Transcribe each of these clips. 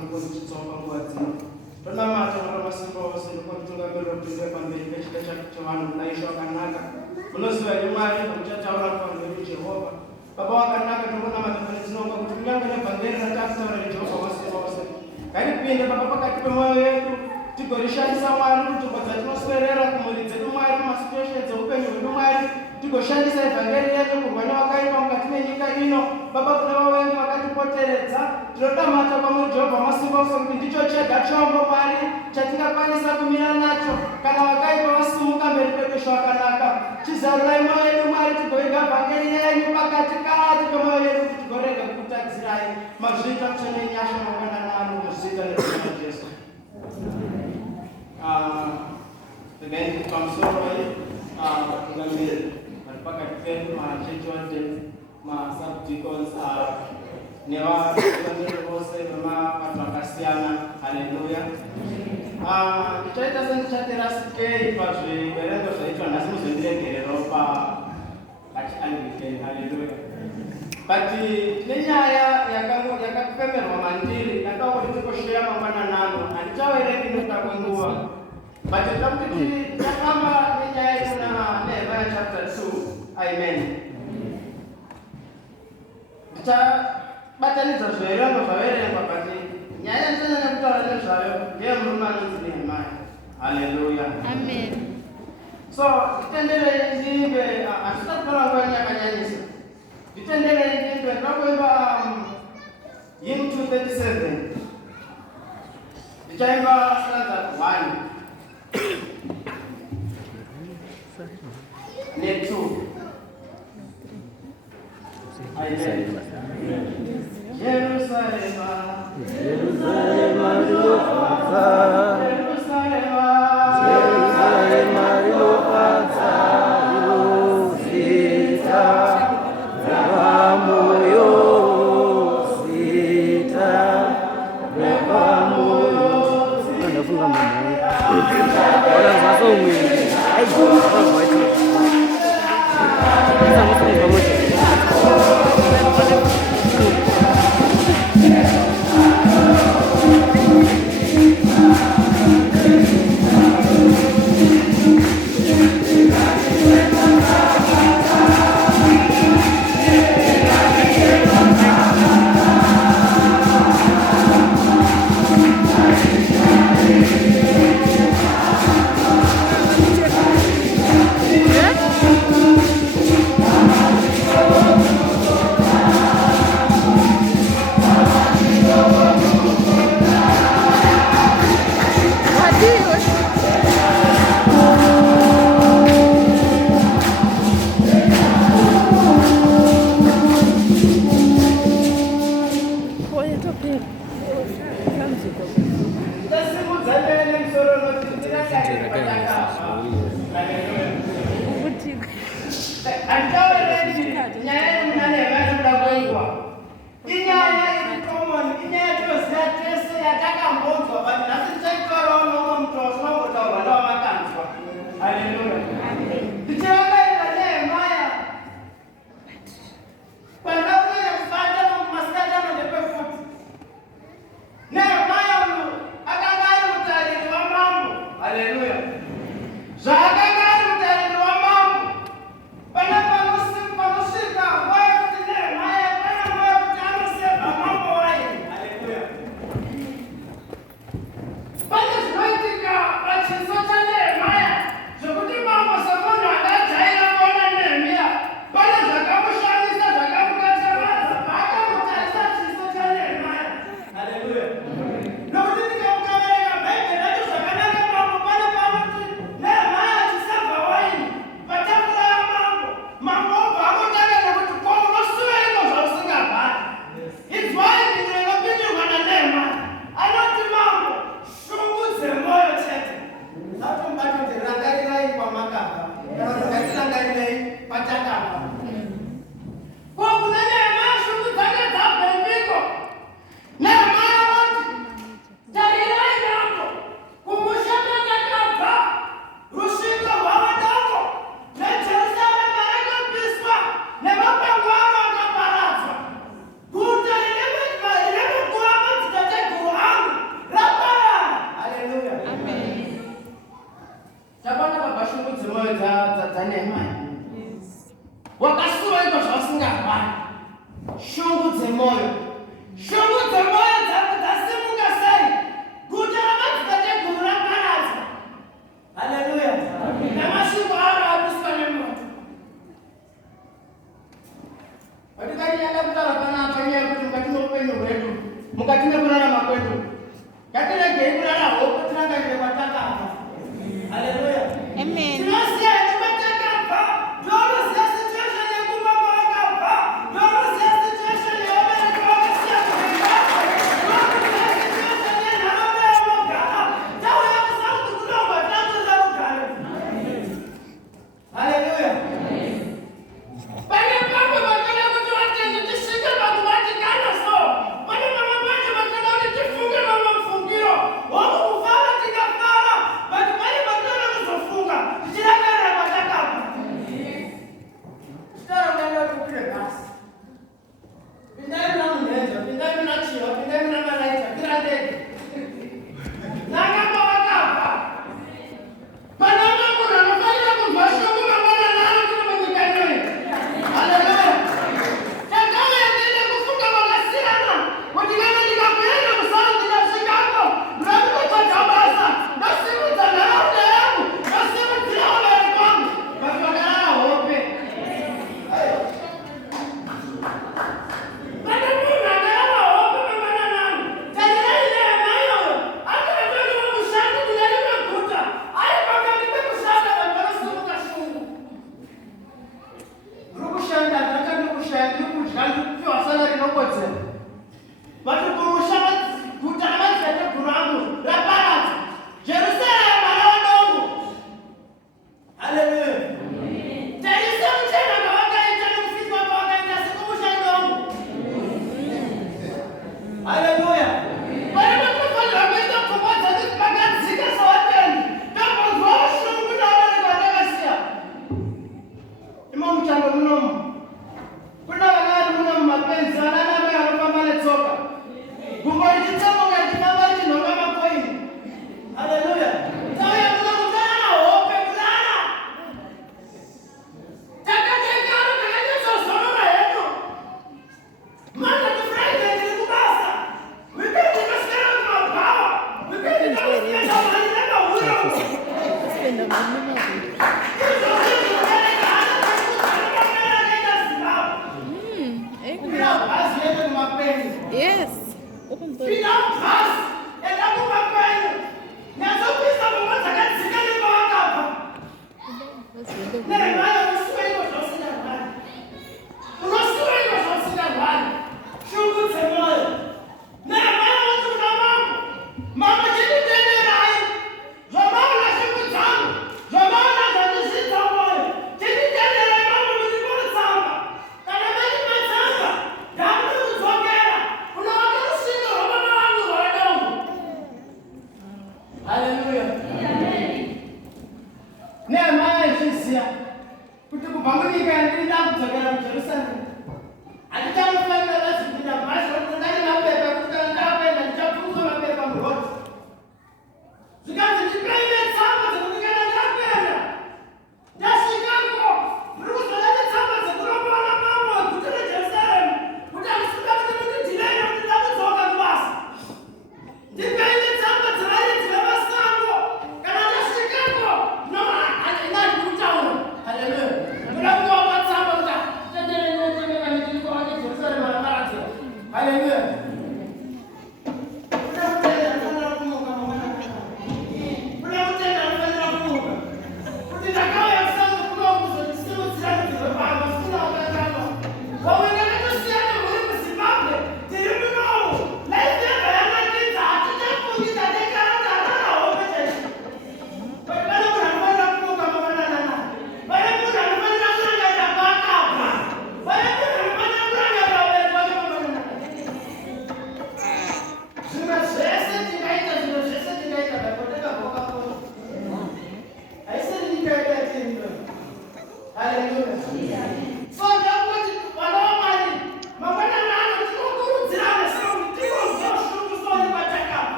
nokoni chitsonga nguva dzino tonamata Mwari Masimba Ose nokumutungamirira kupinda pamberi pechita chavanhu munaisho wakanaka munoziva neMwari muchataura pamberi Jehovha Baba wakanaka tokunamata pane tinonga kuti kunyange nebhangeri ratakutaura neJehovha Masimba Ose ngaripinde Baba pakati pemwoyo yedu tigorishandisa Mwari kunzvimbo dzatinoswerera kumhuri dzedu Mwari mumasituesheni dzeupenyu hwedu Mwari tigoshandisa evhangeri yedu kurwa nevakaipa mukati menyika ino Baba kune vavengi vakatipoteredza tinodamata kwamuri Jehovha Masimba Ose kuti ndicho chega chombo Mwari chatingakwanisa kumira nacho kana vakaipa vasimuka mberi kwedu zvakanaka chizarurai mwoyo yedu Mwari tigoiga vhangeri yenyu pakati pemwoyo yedu kuti tigorega kukutadzirai mazvita kutsvene nyasha mangwana naro muzita nezita Jesu. Again, pamusoro vatungamiri vari pakati pedu machechi watete masubdeacons nevatungamiri vose vemapato akasiyana. Haleluya. Ndichaita sendichaterasike pazviverengo zvaitwa nhasi muzondiregerero pachianglican. Haleluya. But tine nyaya yakafemerwa mandiri yakaoitikosheya mangwana nano handichaverengi nokuda kwenguva but takuti takamba nenyaya ikuna Nehemiah chapter 2. Amen. Ndichabatanidza zviverengo zvaverengwa but nyaya ndinonyanya kutaura nezvayo ndeyemurume anonzi Nehemiah. Haleluya. Amen. So titenderei ndimbe hatisati kutaura nguva yakanyanyisa nditenderei ndimbe ndakuimba hymn 237 ndichaimba stanza 1 ne 2. Amen. Jerusalema, Jerusalema ilofadza, Jerusalema, Jerusalema ilofadza, ilosita, repamoyo, sita, repamoyo. Ndafunga mama. Wala zaso mwini. Ai, wacho. Pane zvinoitika pachinzo chaNehemiah zvokuti mambo shungu dzemwoyo dzaNehemia. Wakasuwa iko zvasingavani. Shungu dzemwoyo. Shungu dzemwoyo dzasimuka sei? Guta ramadzitateguru raparadzwa. Haleluya. Namasvingo aro apiswa nemoto. Vatikanyanya kutaura panapa nyaya yekuti mukati meupenyu hwedu, mukati mekurarama kwedu, ngatiregei kurara hope tirangaire kwatakabva. Haleluya. Amen. Tinoziya nekwatakabva, ndoonoziya situation yekumba kwawakabva, ndoonoziya situation yevabereki vakasiya kurenga, ndoonoziya situation yenharaunda yaunogara. Tauya kusauti kunomba takurira rugare. Haleluya. Pane pamwe vanoda kuti vatende tisvike pakuvatikana so. Pane mamwe pacho vanoda kuti tifunge mamwe mufungiro. Hongu kufara tikafara, but pane vanoda kuzofunga tichirangarira kwatakabva. Chitaura unaenda kukwire basi. Pindai muna munhenza, pindai muna chiva, pindai muna malaita, tirandege. Nanga kwavakabva. Pana umwe munhu anofanira kunzwa shoko mangwana naro kuti munyika inoyi. Haleluya. Takauya tiende kufunga makasiyana kuti kana ndikakuenda kusaundi ndasvikapo ndakutotsvaga basa ndasimudza nharaunda yangu ndasimudzira vabereki vangu vati vakarara hope. Pane munhu akarara hope mangwana naro. Tarirai Nehemia uyo akatoriwo mushandi kune rimwe guta. Ari pakati pekushanda vanhu vanosimuka shungu. Rukushanda ndakati kushanda ndikudya ndikupiwa salari inokodzera. Vati kumusha guta ramadzitateguru angu raparadza. Jerusarema rava dongo. Haleluya. Taisa muchena kwavakaita nekufitwa kwavakaita sekumusha dongo. Haleluya. Pane vanofanira kuita pfungwa dzedu pakadzika sevatendi. Tambonzwawo shungu navabereki vatakasiya. Imo muchando munomu. Kuna vana vari muno mumapenzi vana namai vanofamba netsoka. Gumbo richitsemuka richifamba richinhonga makoini. Haleluya. Tauya muno mutarara hope kurara. Takadekaro takanyatsodzorora hedu. Monday to Friday tiri kubasa. Weekend tikaswera kumabhawa. Weekend tikasiya shamwari takahura. Spend a moment. Yes. Open the Nehemia izviziya kuti kubva munyika yandiri ndakudzokera kuJerusarema handichanofanira basi kupinda mumhasha kuti ndane mapepa ekuti kana ndakuenda ndichapunzwa mapepa murodhi. Zvikanzi ndipeine tsamba dzekuti kana ndakuenda ndasvikako muri kuzoda netsamba dzekunopona mambo weguta reJerusarema kuti hamusikuda kuti mundidhileire kuti ndakudzoka kubasa. Ndipeine tsamba dzevari dzine masango kana ndasvikako ndinova handinadi kutaura. Haleluya. Ndoda kuvapa tsamba kuti tendere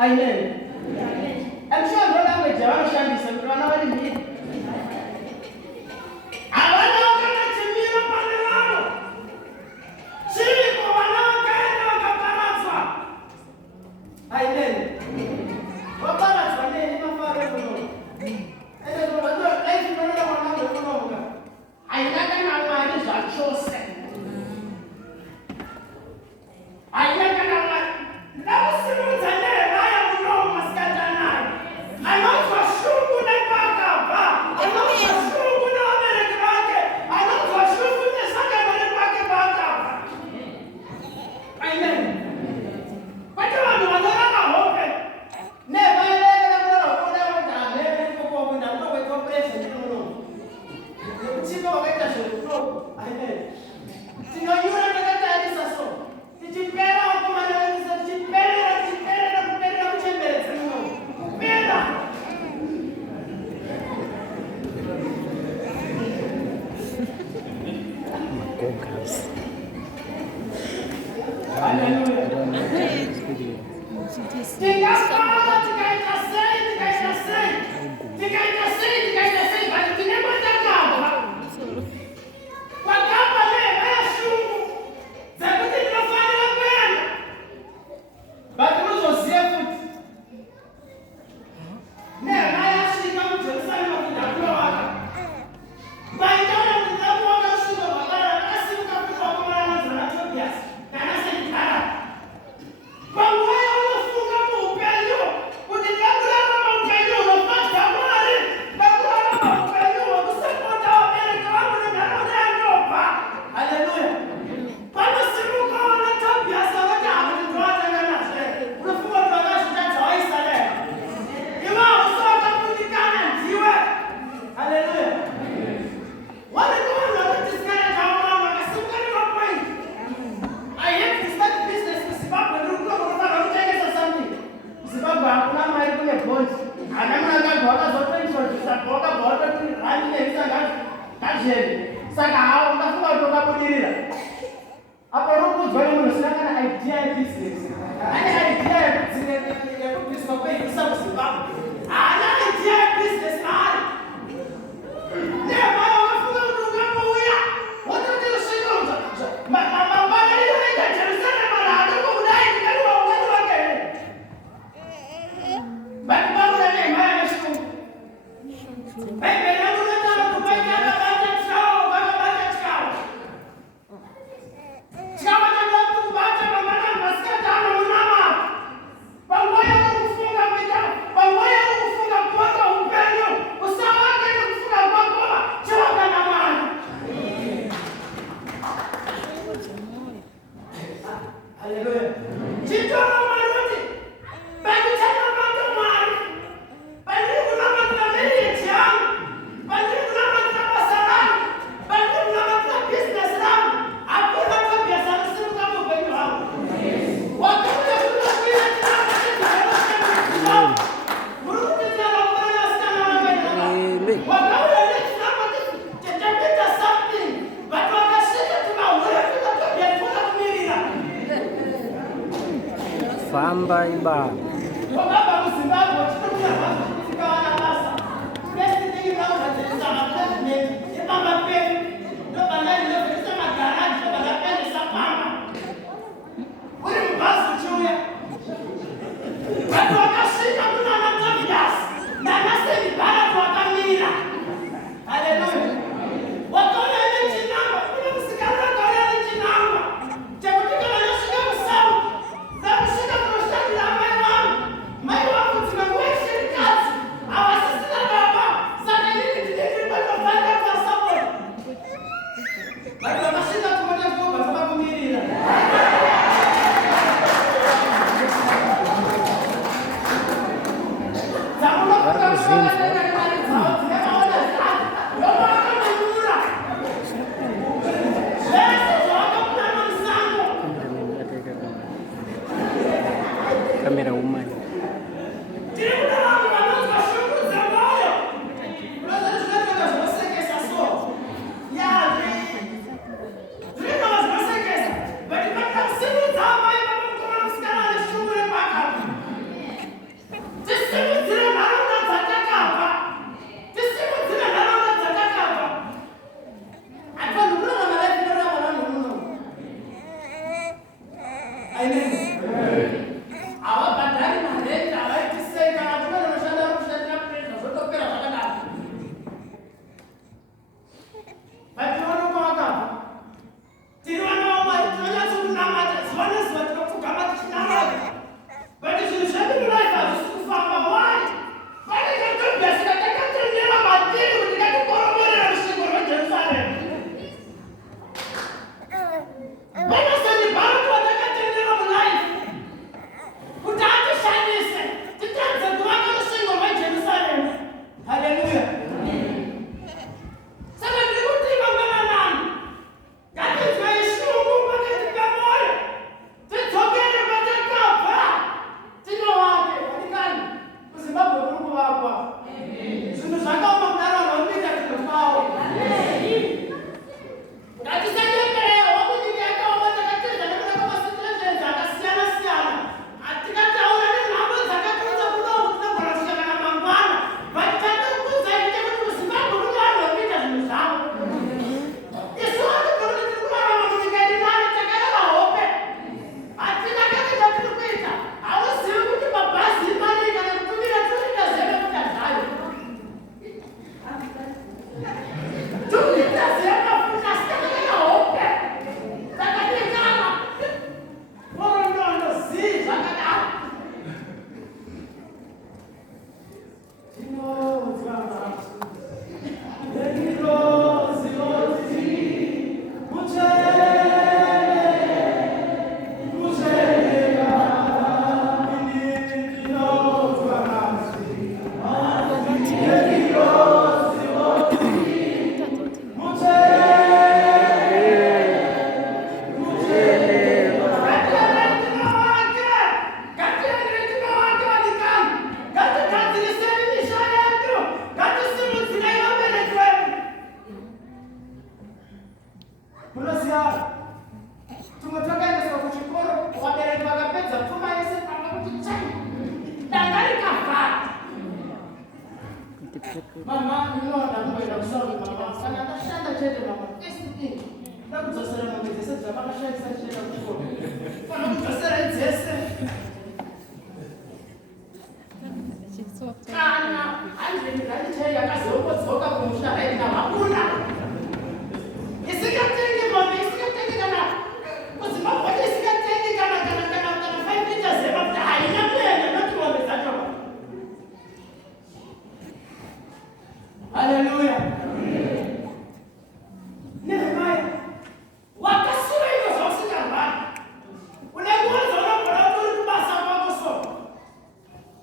Amen. I'm sure I'm not going to Jawan Shandis and run over in me. Famba ibaba. Kamera umma. Mama, ndamboenda kusaundi mama. Kana ndashanda chete mama. Ndakudzosera mombe dzese dzavakashandisa ndichienda kuchikoro. Kana kudzosera dzese. Kana handredi randichai yakazongotsoka kumusha haina hakuna. Isingatengi mombe, isingatengi kana kuzimbabwe isingatengi kana 5 liters yemafuta haina kuenda noti mombe dzacho. Hallelujah. Nehemiah wakasura hivyo zvausingangwani. Unaikuonza unogona kuri kubasa kwako so.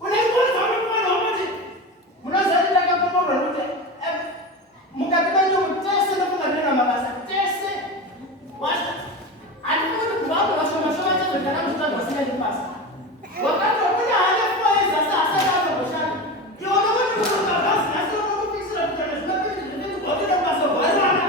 Unaikuonza unogona kuti munoziva ndakakomorwa nokuti mukati menyu tese ndokungatenda mabasa tese washa. Handikuti kuvangu vashomashoma chacho kana muchitagwa singaiti basa. Wakatokuna hane kuwaisa asi asati anogoshanda. Iona kuti unogabhazi nasi unokupisira kuti zvinopiti zvinditi gwatira basa gwarwana.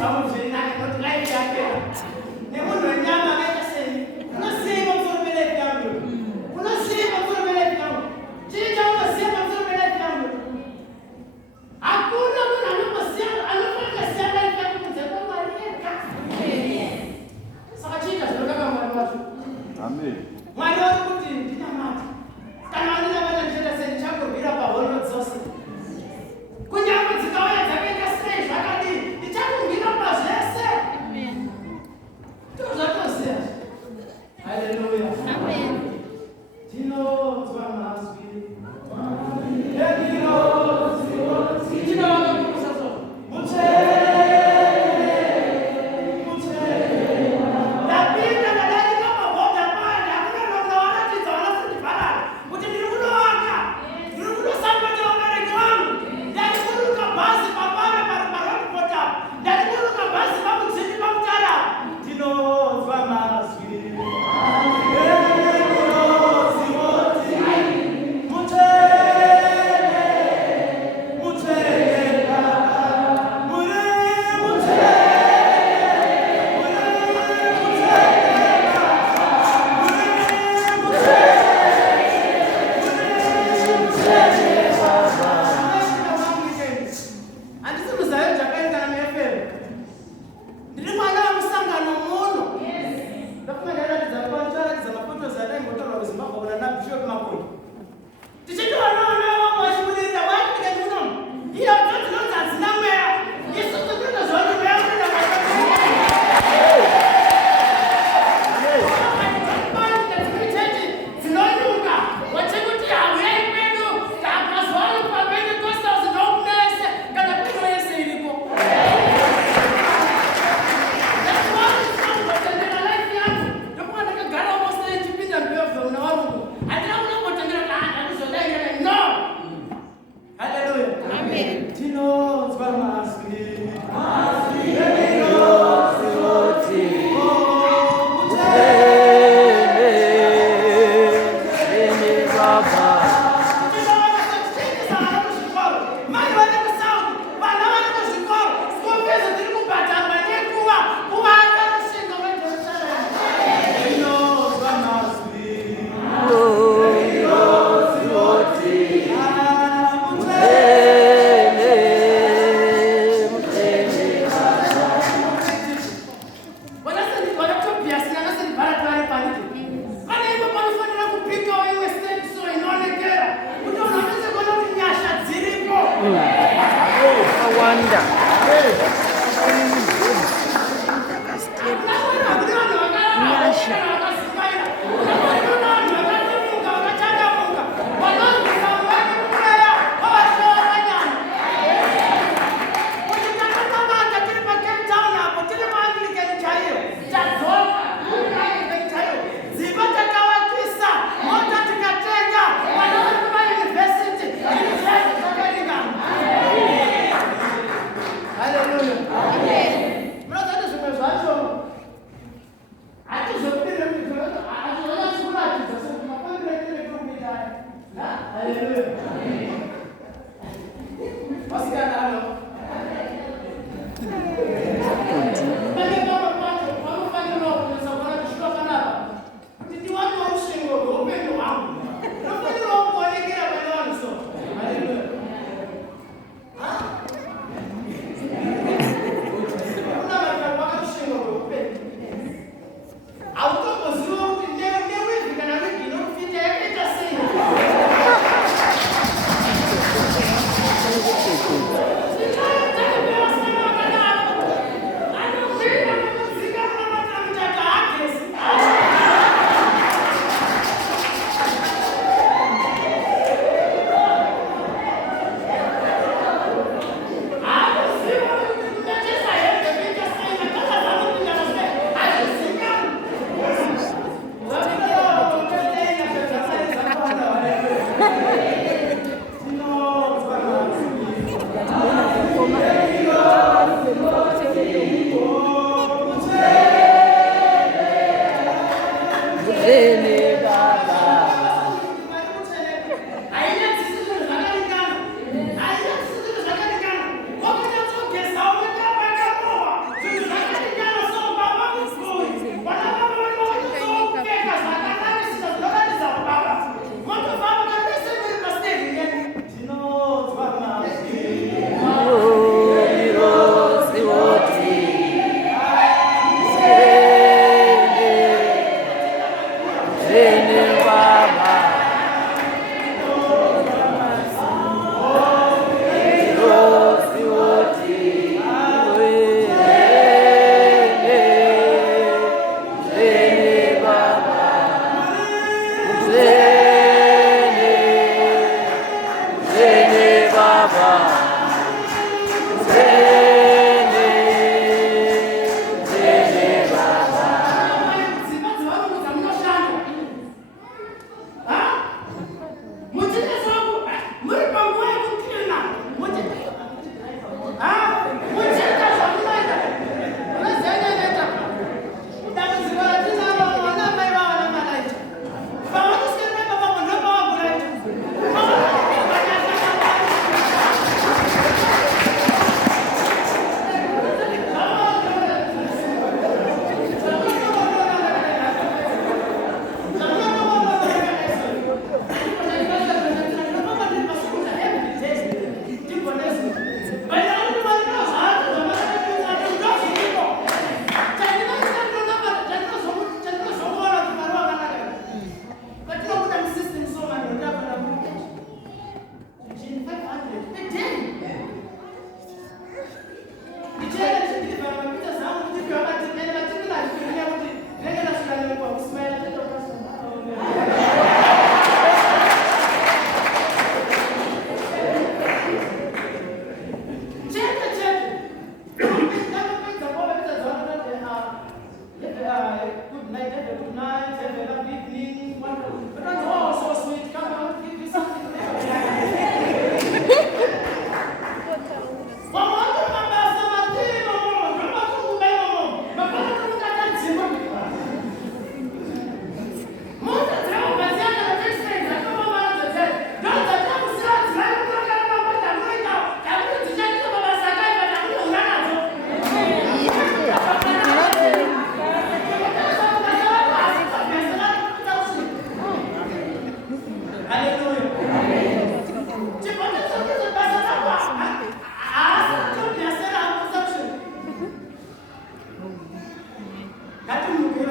Vamos ver, né? Quanto lá ele já quer. Haleluya. Amen. Tinozwa mazwi. Tinozwa mazwi.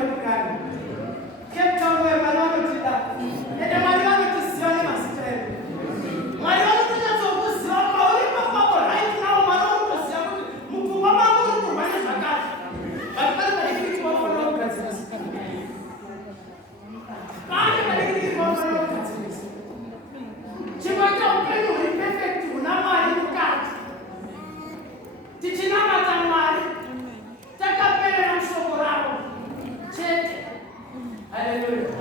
kugani. Cape Town where my mom is at. And my mom is young as well. My mom is just so good. So right now, my mom is young. Mukuma is to run a cat. But I think it's one for no business. I think it's one for no business. She was open to the perfect to Nama in cat. Teaching Nama Tamari. Take a pen and so Hallelujah.